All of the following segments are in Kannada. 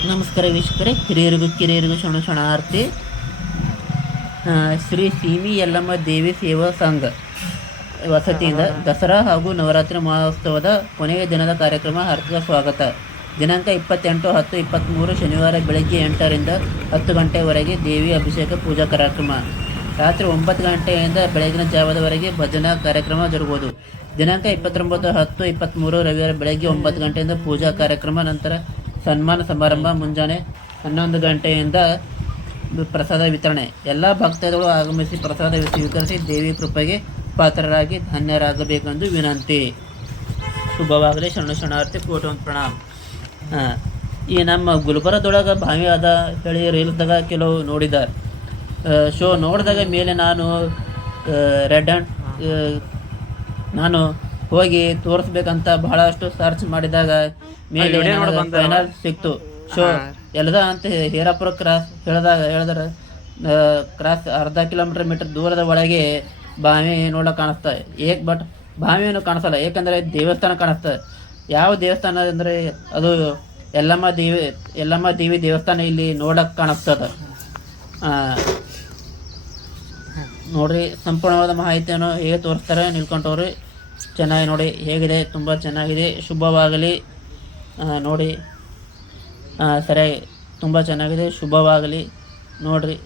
ನಮಸ್ಕಾರ ವೀಕ್ಷಕರೇ, ಹಿರಿಯರಿಗೂ ಕಿರಿಯರಿಗೂ ಶರಣ ಶರಣಾರ್ಥಿ. ಶ್ರೀ ಸೀಮಿ ಯಲ್ಲಮ್ಮ ದೇವಿ ಸೇವಾ ಸಂಘ ವಸತಿಯಿಂದ ದಸರಾ ಹಾಗೂ ನವರಾತ್ರಿ ಮಹೋತ್ಸವದ ಕೊನೆಯ ದಿನದ ಕಾರ್ಯಕ್ರಮ ಹಾರ್ದಿಕ ಸ್ವಾಗತ. ದಿನಾಂಕ ಇಪ್ಪತ್ತೆಂಟು ಹತ್ತು ಇಪ್ಪತ್ತ್ಮೂರು ಶನಿವಾರ ಬೆಳಗ್ಗೆ ಎಂಟರಿಂದ ಹತ್ತು ಗಂಟೆವರೆಗೆ ದೇವಿ ಅಭಿಷೇಕ ಪೂಜಾ ಕಾರ್ಯಕ್ರಮ. ರಾತ್ರಿ ಒಂಬತ್ತು ಗಂಟೆಯಿಂದ ಬೆಳಗಿನ ಜಾವದವರೆಗೆ ಭಜನಾ ಕಾರ್ಯಕ್ರಮ ಜರುಗುವುದು. ದಿನಾಂಕ ಇಪ್ಪತ್ತೊಂಬತ್ತು ಹತ್ತು ಇಪ್ಪತ್ತ್ಮೂರು ರವಿವಾರ ಬೆಳಗ್ಗೆ ಒಂಬತ್ತು ಗಂಟೆಯಿಂದ ಪೂಜಾ ಕಾರ್ಯಕ್ರಮ, ನಂತರ ಸನ್ಮಾನ ಸಮಾರಂಭ ಮುಂಜಾನೆ ಹನ್ನೊಂದು ಗಂಟೆಯಿಂದ ಪ್ರಸಾದ ವಿತರಣೆ. ಎಲ್ಲ ಭಕ್ತಾದಿಗಳು ಆಗಮಿಸಿ ಪ್ರಸಾದ ಸ್ವೀಕರಿಸಿ ದೇವಿ ಕೃಪೆಗೆ ಪಾತ್ರರಾಗಿ ಧನ್ಯರಾಗಬೇಕೆಂದು ವಿನಂತಿ. ಶುಭವಾಗಲಿ ಶರಣ ಶರಣಾರ್ಥಿ ಕೋಟ ಪ್ರಣಾಮ್. ಹಾಂ ಈ ನಮ್ಮ ಗುಲ್ಬರ್ಗದೊಳಗೆ ಬಾವಿ ಅದ ಹೇಳಿ ರೀಲ್ಸ್ದಾಗ ಕೆಲವು ನೋಡಿದ್ದಾರೆ ಶೋ ನೋಡಿದಾಗ ಮೇಲೆ ನಾನು ರೆಡ್ ಆ್ಯಂಡ್ ನಾನು ಹೋಗಿ ತೋರಿಸ್ಬೇಕಂತ ಬಹಳಷ್ಟು ಸರ್ಚ್ ಮಾಡಿದಾಗ ಮೇಲೆ ಫೈನಲ್ ಸಿಕ್ತು. ಶೋ ಎಲ್ಲದ ಅಂತ ಹೀರಾಪುರ ಕ್ರಾಸ್ ಹೇಳಿದಾಗ ಹೇಳಿದ್ರೆ ಕ್ರಾಸ್ ಅರ್ಧ ಕಿಲೋಮೀಟರ್ ಮೀಟರ್ ದೂರದ ಒಳಗೆ ಬಾವಿ ನೋಡಕ್ ಕಾಣಿಸ್ತಾ. ಏಕ್ ಬಟ್ ಬಾವಿಯನ್ನು ಕಾಣಿಸಲ್ಲ ಏಕೆಂದರೆ ದೇವಸ್ಥಾನ ಕಾಣಿಸ್ತದೆ ಯಾವ ದೇವಸ್ಥಾನ ಅಂದರೆ ಅದು ಎಲ್ಲಮ್ಮ ದೇವಿ ಎಲ್ಲಮ್ಮ ದೇವಿ ದೇವಸ್ಥಾನ ಇಲ್ಲಿ ನೋಡಕ್ ಕಾಣಿಸ್ತದೆ. ನೋಡ್ರಿ ಸಂಪೂರ್ಣವಾದ ಮಾಹಿತಿಯನ್ನು ಹೇಗೆ ತೋರಿಸ್ತಾರೆ ನಿಲ್ಕೊಂಡವ್ರಿ ಚೆನ್ನಾಗಿ ನೋಡಿ ಹೇಗಿದೆ ತುಂಬ ಚೆನ್ನಾಗಿದೆ. ಶುಭವಾಗಲಿ. ಆ, ನೋಡಿ. ಸರಿ ಸರಿಯಾಗಿ ತುಂಬ ಚೆನ್ನಾಗಿದೆ. ಶುಭವಾಗಲಿ. ನೋಡ್ರಿ.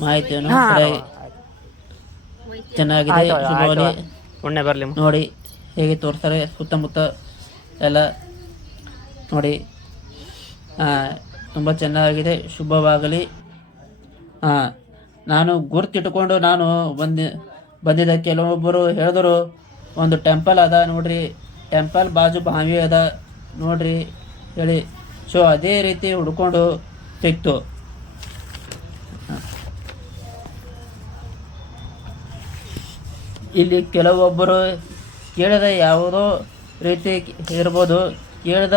ಮಾಹಿತಿಯನ್ನು ಸರಿಯಾಗಿ ಚೆನ್ನಾಗಿದೆ. ಶುಭವಾಗಲಿ. ಉಣ್ಣೆ ಬರಲಿ ನೋಡಿ ಹೇಗೆ ತೋರಿಸ್ತಾರೆ ಸುತ್ತಮುತ್ತ ಎಲ್ಲ ನೋಡಿ. ತುಂಬ ಚೆನ್ನಾಗಿದೆ. ಶುಭವಾಗಲಿ. ಹಾಂ ನಾನು ಗುರ್ತಿಟ್ಕೊಂಡು ನಾನು ಬಂದಿ ಬಂದಿದ್ದ ಕೆಲವೊಬ್ಬರು ಹೇಳಿದ್ರು ಒಂದು ಟೆಂಪಲ್ ಅದ ನೋಡ್ರಿ. ಟೆಂಪಲ್ ಬಾಜು ಬಾವಿ ಅದ ನೋಡ್ರಿ. ಹೇಳಿ. ಸೊ ಅದೇ ರೀತಿ ಹುಡ್ಕೊಂಡು ಸಿಕ್ತು. ಇಲ್ಲಿ ಕೆಲವೊಬ್ಬರು ಕೇಳಿದ ಯಾವುದೋ ರೀತಿ ಇರ್ಬೋದು. ಕೇಳಿದ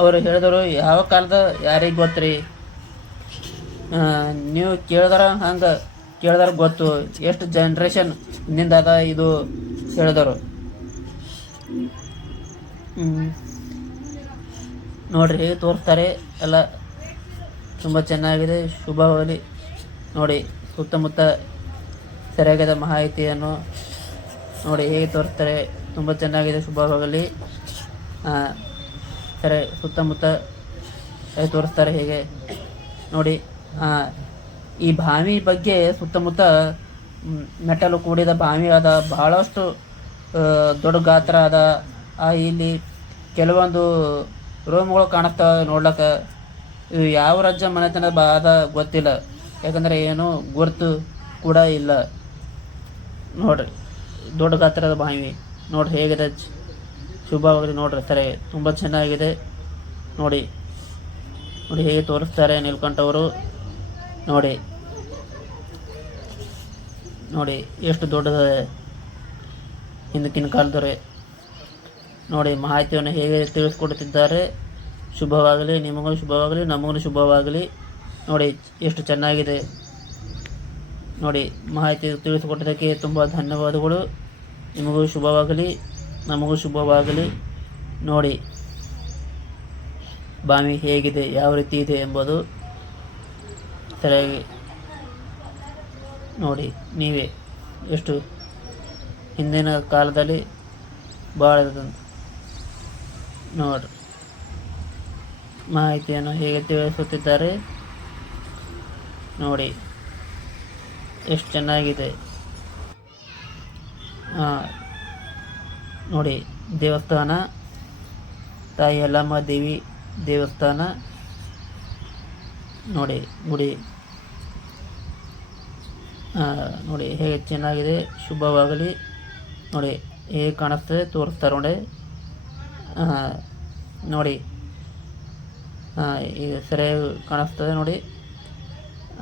ಅವರು ಹೇಳಿದರು, ಯಾವ ಕಾಲದ ಯಾರಿಗೆ ಗೊತ್ತ್ರಿ? ನೀವು ಕೇಳಿದ್ರ ಹಂಗೆ ಕೇಳಿದ್ರೆ ಗೊತ್ತು. ಎಷ್ಟು ಜನ್ರೇಷನ್ ಅದ ಇದು? ಹೇಳಿದರು ನೋಡಿರಿ, ತೋರಿಸ್ತಾರೆ. ಎಲ್ಲ ತುಂಬ ಚೆನ್ನಾಗಿದೆ. ಶುಭವಾಗಲಿ ನೋಡಿ, ಸುತ್ತಮುತ್ತ ಸರಿಯಾಗಿದ ಮಾಹಿತಿಯನ್ನು ನೋಡಿ ಹೇಗೆ ತೋರಿಸ್ತಾರೆ. ತುಂಬ ಚೆನ್ನಾಗಿದೆ ಶುಭವಾಗಲಿ ಸರಿ ಸುತ್ತಮುತ್ತ ಹೇಗೆ ತೋರಿಸ್ತಾರೆ ಹೇಗೆ. ನೋಡಿ ಈ ಬಾವಿ ಬಗ್ಗೆ ಸುತ್ತಮುತ್ತ ಮ್, ಮೆಟ್ಟಲು ಕೂಡಿದ ಬಾವಿ ಅದ ಬಹಳಷ್ಟು ದೊಡ್ಡ ಗಾತ್ರ ಅದ. ಆ ಇಲ್ಲಿ ಕೆಲವೊಂದು ರೂಮ್ಗಳು ಕಾಣಿಸ್ತಾವೆ ನೋಡ್ಲಕ್ಕ ಇವು ಯಾವ ರಾಜ್ಯ ಮನೆತನ ಬಾ ಅದ ಗೊತ್ತಿಲ್ಲ. ಯಾಕಂದರೆ ಏನು ಗುರ್ತು ಕೂಡ ಇಲ್ಲ. ನೋಡ್ರಿ ದೊಡ್ಡ ಗಾತ್ರದ ಬಾವಿ. ನೋಡ್ರಿ ಹೇಗಿದೆ. ಶುಭವಾಗಿ ಶುಭವಾಗಲಿ ನೋಡ್ರಿ. ಸರಿ ತುಂಬ ಚೆನ್ನಾಗಿದೆ. ನೋಡಿ ನೋಡಿ ಹೇಗೆ ತೋರಿಸ್ತಾರೆ ನಿಲ್ಕೊಂಡವರು ನೋಡಿ. ನೋಡಿ, ಎಷ್ಟು ದೊಡ್ಡದಾದ ಹಿಂದಕ್ಕಿನ ಕಾಲದವರೇ. ನೋಡಿ, ಮಾಹಿತಿಯನ್ನು ಹೇಗೆ ತಿಳಿಸ್ಕೊಡುತ್ತಿದ್ದಾರೆ. ಶುಭವಾಗಲಿ, ನಿಮಗೂ ಶುಭವಾಗಲಿ, ನಮಗೂ ಶುಭವಾಗಲಿ. ನೋಡಿ, ಎಷ್ಟು ಚೆನ್ನಾಗಿದೆ. ನೋಡಿ, ಮಾಹಿತಿ ತಿಳಿಸಿಕೊಟ್ಟಿದ್ದಕ್ಕೆ ತುಂಬ ಧನ್ಯವಾದಗಳು. ನಿಮಗೂ ಶುಭವಾಗಲಿ, ನಮಗೂ ಶುಭವಾಗಲಿ. ನೋಡಿ ಬಾವಿ ಹೇಗಿದೆ, ಯಾವ ರೀತಿ ಇದೆ ಎಂಬುದು ಸರಿಯಾಗಿ ನೋಡಿ, ನೀವೇ. ಎಷ್ಟು? ಹಿಂದಿನ ಕಾಲದಲ್ಲಿ ಭಾಳ ನೋಡ್ರಿ. ಮಾಹಿತಿಯನ್ನು ಹೇಗೆ ತಿಳಿಸುತ್ತಿದ್ದಾರೆ? ನೋಡಿ. ಎಷ್ಟು ಚೆನ್ನಾಗಿದೆ. ನೋಡಿ, ದೇವಸ್ಥಾನ, ತಾಯಿ ಯಲ್ಲಮ್ಮ ದೇವಿ ದೇವಸ್ಥಾನ. ನೋಡಿ, ಗುಡಿ. ನೋಡಿ, ಹೇಗೆ ಚೆನ್ನಾಗಿದೆ, ಶುಭವಾಗಲಿ. ನೋಡಿ, ಹೇಗೆ ಕಾಣಿಸ್ತದೆ ತೋರಿಸ್ತಾರೆ ನೋಡಿ. ನೋಡಿ ಇದು ಸರಿಯಾಗಿ ಕಾಣಿಸ್ತದೆ, ನೋಡಿ.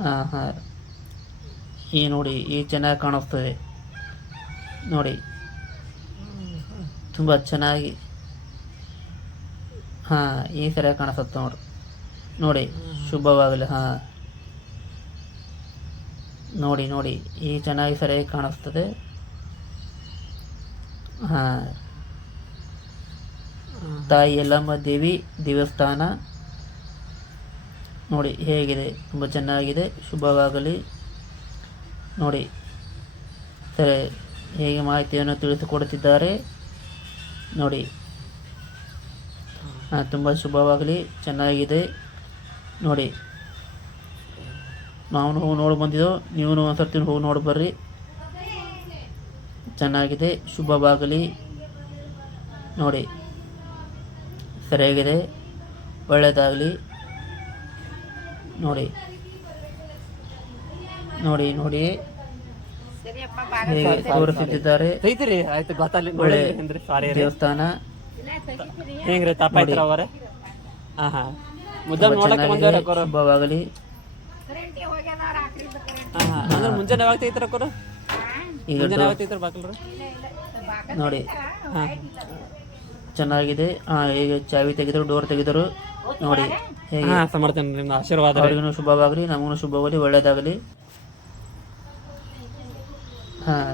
ಹಾಂ. ಈ, ನೋಡಿ, ಈ ಚೆನ್ನಾಗಿ ಕಾಣಿಸ್ತದೆ. ನೋಡಿ. ತುಂಬ ಚೆನ್ನಾಗಿ. ಹಾಂ, ಈ ಸರಿಯಾಗಿ ಕಾಣಿಸುತ್ತೆ ನೋಡಿ. ನೋಡಿ, ಶುಭವಾಗಲಿ, ಹಾಂ. ನೋಡಿ ನೋಡಿ. ಈ ಚೆನ್ನಾಗಿ ಸರಿಯಾಗಿ ಕಾಣಿಸ್ತದೆ. ಹಾಂ. ತಾಯಿ ಯಲ್ಲಮ್ಮ ದೇವಿ ದೇವಸ್ಥಾನ. ನೋಡಿ, ಹೇಗಿದೆ? ತುಂಬ ಚೆನ್ನಾಗಿದೆ. ಶುಭವಾಗಲಿ. ನೋಡಿ, ಸರಿ. ಹೇಗೆ ಮಾಹಿತಿಯನ್ನು ತಿಳಿಸಿಕೊಡುತ್ತಿದ್ದಾರೆ? ನೋಡಿ. ತುಂಬ ಶುಭವಾಗಲಿ. ಚೆನ್ನಾಗಿದೆ. ನೋಡಿ. ನಾವು ಹೂ ನೋಡಿ ಬಂದಿದ್ದೋ ನೀವು ಒಂದ್ಸರ್ತಿ ಹೋಗಿ ನೋಡಿ ಬರ್ರಿ. ಚೆನ್ನಾಗಿದೆ ಶುಭವಾಗಲಿ ನೋಡಿ ಸರಿಯಾಗಿದೆ ಒಳ್ಳೆಯದಾಗಲಿ ನೋಡಿ ನೋಡಿ ನೋಡಿ. ಹೇಗೆ ತೋರಿಸುತ್ತಿದ್ದಾರೆ. ದೇವಸ್ಥಾನ. ಹೆಂಗ್ರಿ ತಪ್ಪಾಯ್ತ್ರ ಅವರ ಹಾ ಹಾ ಮುದ್ದೆ ತುಂಬ ನೋಡಕ್ಕೆ ಚೆನ್ನಾಗಿದೆ ಬಂದೇವ್ರಿ ಶುಭವಾಗಲಿ ಅಂದ್ರೆ ಮುಂಜಾನೆ ಯಾವಾಗ ತೆಗಿತಾರ ಈಗ ಮುಂಜಾನೆ ಯಾವಾಗ ತೆಗಿತಾರ ಬಾಕಲ್ರಿ? ನೋಡಿ. ಚೆನ್ನಾಗಿದೆ. ಹಾಂ ಈಗ ಚಾವಿ ತೆಗೆದರು ಡೋರ್ ತೆಗೆದರು. ನೋಡಿ ಹೇಗೆ. ಸಮರ್ಥನೆ ನಿಮ್ಮ ಆಶೀರ್ವಾದ ಅವ್ರಿಗೂ ಶುಭವಾಗಲಿ ನಮಗೂ ಶುಭವಾಗಲಿ ಒಳ್ಳೇದಾಗಲಿ. ಹಾಂ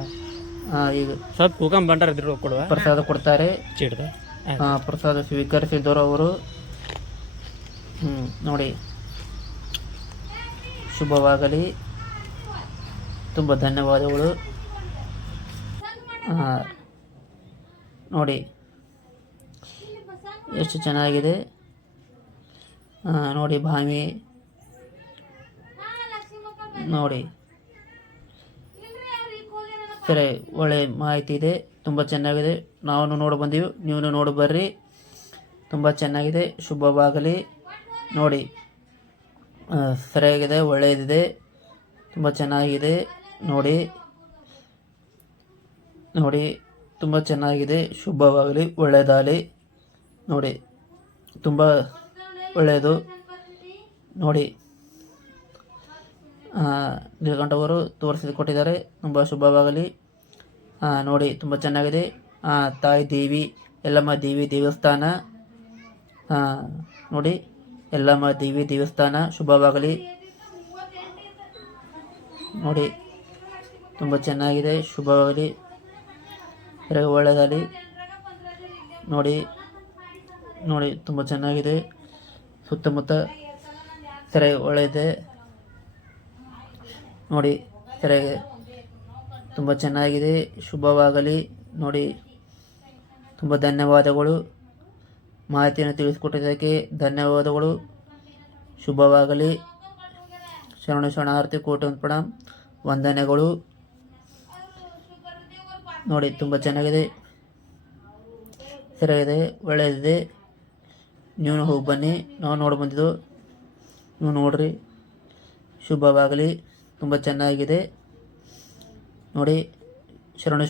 ಹಾಂ ಈಗ ಸ್ವಲ್ಪ ಕೂಕಂ ಬಂಡಾರ ಇದ್ರು ಕೊಡುವ. ಪ್ರಸಾದ ಕೊಡ್ತಾರೆ. ಚೀಡ್ದ ಹಾಂ ಪ್ರಸಾದ ಸ್ವೀಕರಿಸಿದ್ದರು ಅವರು. ಹ್ಮ್ ನೋಡಿ. ಶುಭವಾಗಲಿ. ತುಂಬ ಧನ್ಯವಾದಗಳು. ನೋಡಿ, ಎಷ್ಟು ಚೆನ್ನಾಗಿದೆ. ನೋಡಿ, ಭಾಮಿ. ನೋಡಿ. ಸರಿ, ಒಳ್ಳೆ ಮಾಹಿತಿ ಇದೆ, ತುಂಬ ಚೆನ್ನಾಗಿದೆ. ನಾವು ನೋಡಿ ಬಂದೀವಿ ನೀವು ನೋಡಿ ಬರ್ರಿ. ತುಂಬ ಚೆನ್ನಾಗಿದೆ ಶುಭವಾಗಲಿ ನೋಡಿ ಸರಿಯಾಗಿದೆ ಒಳ್ಳೆಯದಿದೆ ತುಂಬ ಚೆನ್ನಾಗಿದೆ. ನೋಡಿ. ನೋಡಿ, ತುಂಬ ಚೆನ್ನಾಗಿದೆ. ಶುಭವಾಗಲಿ, ಒಳ್ಳೆಯದಾಗಲಿ. ನೋಡಿ, ತುಂಬ ಒಳ್ಳೆಯದು. ನೋಡಿ. ನೀಲಕಂಠವರು ತೋರಿಸಿ ಕೊಟ್ಟಿದ್ದಾರೆ. ತುಂಬ ಶುಭವಾಗಲಿ. ನೋಡಿ, ತುಂಬ ಚೆನ್ನಾಗಿದೆ. ತಾಯಿ ದೇವಿ ಎಲ್ಲಮ್ಮ ದೇವಿ ದೇವಸ್ಥಾನ. ನೋಡಿ ಎಲ್ಲಮ್ಮ ದೇವಿ ದೇವಸ್ಥಾನ. ಶುಭವಾಗಲಿ. ನೋಡಿ. ತುಂಬ ಚೆನ್ನಾಗಿದೆ. ಶುಭವಾಗಲಿ. ಸರಿ ಒಳ್ಳೆಯದಾಗಲಿ ನೋಡಿ ನೋಡಿ ತುಂಬ ಚೆನ್ನಾಗಿದೆ. ಸುತ್ತಮುತ್ತ ಸರಿ ಒಳ್ಳೆಯದೆ ನೋಡಿ ಸರಿಯಾಗಿ ತುಂಬ ಚೆನ್ನಾಗಿದೆ. ಶುಭವಾಗಲಿ. ನೋಡಿ, ತುಂಬ ಧನ್ಯವಾದಗಳು. ಮಾಹಿತಿಯನ್ನು ತಿಳಿಸಿಕೊಟ್ಟಿದ್ದಕ್ಕೆ ಧನ್ಯವಾದಗಳು. ಶುಭವಾಗಲಿ. ಶರಣ ಶರಣಾರ್ಥಿ ಕೋಟಿ ಪ್ರಣಾಮ್. ವಂದನೆಗಳು. ನೋಡಿ, ತುಂಬ ಚೆನ್ನಾಗಿದೆ. ಸರಿಯಾಗಿದೆ, ಒಳ್ಳೆಯದಿದೆ. ನೀವು ಹೋಗಿ ಬನ್ನಿ. ನಾವು ನೋಡಿ ಬಂದಿದ್ದು, ನೀವು ನೋಡ್ರಿ. ಶುಭವಾಗಲಿ. ತುಂಬ ಚೆನ್ನಾಗಿದೆ. ನೋಡಿ ಶರಣ